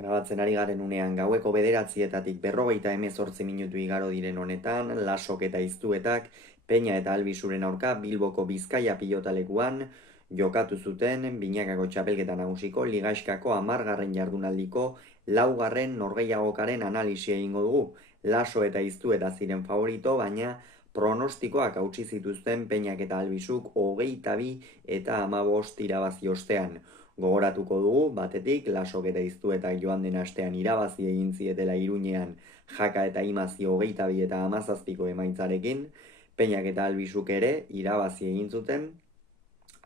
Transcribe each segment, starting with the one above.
Grabatzen ari garen unean gaueko 9:48 minutu igaro diren honetan, Lasok eta Iztuetak, Peña eta Albisuren aurka Bilboko Bizkaia pilotalekuan jokatu zuten binakako txapelketa nagusiko ligaiskako 10. jardunaldiko laugarren norgehiagokaren analisia egingo dugu. Laso eta Iztueta ziren favorito, baina pronostikoak hautsi zituzten Peñak eta Albisuk 22 eta 15 irabazi ostean. Gogoratuko dugu, batetik, Lasok eta Iztuetak joan den astean irabazi egin zietela Iruñean Jaka eta Imazi 22 eta 17ko emaitzarekin, Peñak eta Albisuk ere irabazi egin zuten,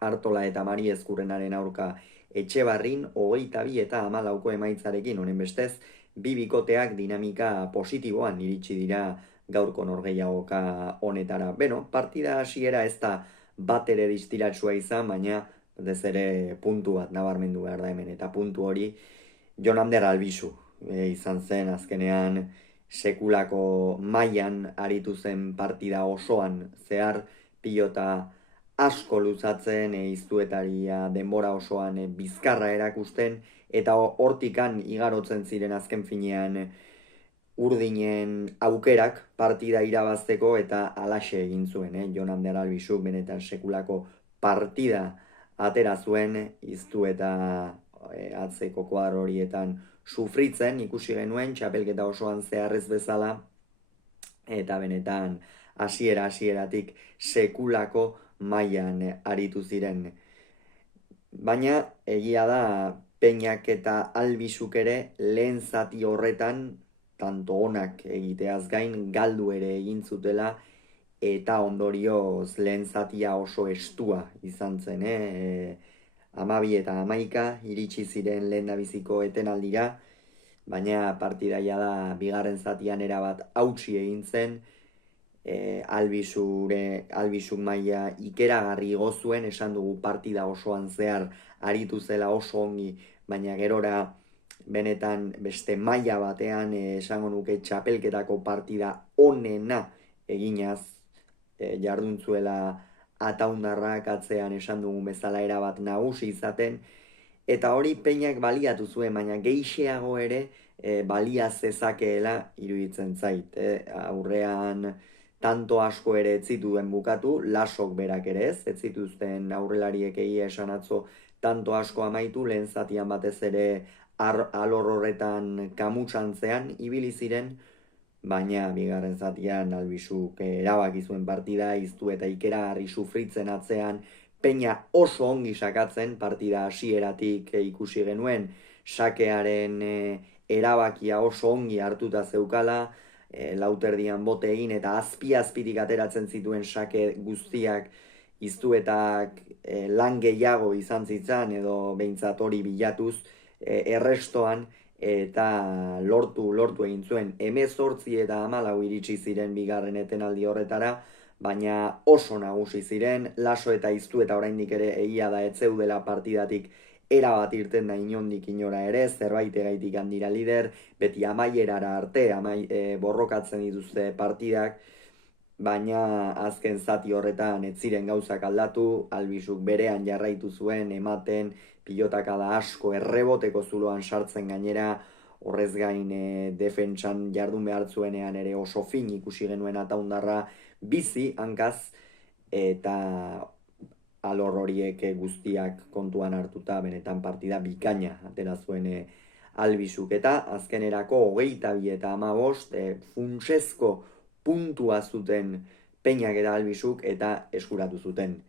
Artola eta Mari Ezkurrenaren aurka Etxebarrin 22 eta 14ko emaitzarekin, honen bestez, bi bikoteak dinamika positiboan iritsi dira gaurko norgehiagoka honetara. Partida hasiera ez da bat ere distiratsua izan, baina ez ere puntu bat nabarmendu behar da hemen, eta puntu hori Jon Ander Albisu izan zen azkenean sekulako mailan aritu zen partida osoan zehar pilota asko luzatzen, Iztuetaria denbora osoan bizkarra erakusten, eta hortikan igarotzen ziren azken finean urdinen aukerak partida irabazteko, eta alaxe egin zuen, Jon Ander Albisuk benetan sekulako partida atera zuen. Iztueta atzeko kuadro horietan sufritzen ikusi genuen txapelketa osoan zeharrez bezala, eta benetan hasieratik sekulako mailan aritu ziren. Baina egia da Peñak eta Albisuk ere lehen zati horretan tanto onak egiteaz gain galdu ere egin zutela, eta ondorioz lehen zatia oso estua izan zen, 12 eta 11 iritsi ziren lehendabiziko etenaldira, baina partidaia da bigarren zatian erabat hautsi egin zen, Albisuk maila ikeragarri igo zuen, esan dugu partida osoan zehar aritu zela oso ongi, baina gerora benetan beste maila batean esango nuke txapelketako partida onena eginaz jarduntzuela ataundarrak atzean esan dugun bezala erabat nagusi izaten, eta hori Peñak baliatu zuen, baina gehixeago ere balia zezakeela iruditzen zait. Aurrean tanto asko ere ez zituen bukatu, Lasok berak ere ez zituzten aurrelariek egia esan atzo tanto asko amaitu, lehen zatian batez ere alor horretan kamutsantzean ibili ziren, baina bigarren zatian Albisuk erabaki zuen partida, Iztueta ikeragarri sufritzen atzean, Peña oso ongi sakatzen, partida hasieratik ikusi genuen, sakearen erabakia oso ongi hartuta zeukala, lauterdian bote egin eta azpitik ateratzen zituen sake guztiak Iztuetak lan gehiago izan zitzan, edo behintzat hori bilatuz errestoan, eta lortu egin zuen 18 eta 14 iritsi ziren bigarren etenaldi horretara, baina oso nagusi ziren. Laso eta Iztueta oraindik ere egia da ez zeudela partidatik erabat irten da inondik inora ere, zerbaitegaitik handira lider, beti amaierara arte borrokatzen dituzte partidak, baina azken zati horretan ez ziren gauzak aldatu. Albisuk berean jarraitu zuen ematen, pilotakada asko erreboteko zuloan sartzen gainera, horrez gain defentsan jardun behar zuenean ere oso fin ikusi genuen ataundarra bizi hankaz, eta alor horiek guztiak kontuan hartuta benetan partida bikaina atera zuen Albisuk, eta azkenerako 22 eta 15 funtsezko puntua zuten Peñak eta Albisuk eta eskuratu zuten.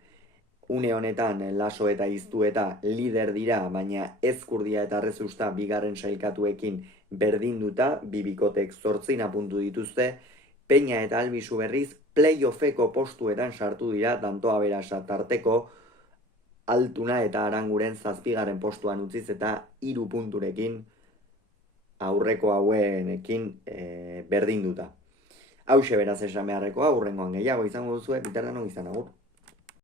Une honetan Laso eta Iztueta lider dira, baina Ezkurdia eta Rezusta bigarren sailkatuekin berdinduta, bibikotek 8 puntu dituzte. Peña eta Albisu berriz playoffeko postuetan sartu dira, tanto aberasa tarteko Altuna eta Aranguren 7. postuan utziz, eta 3 punturekin aurreko hauenekin berdinduta. Hauxe beraz esan beharrekoa, hurrengoan gehiago izango duzue, bitartean ongi izan, agur.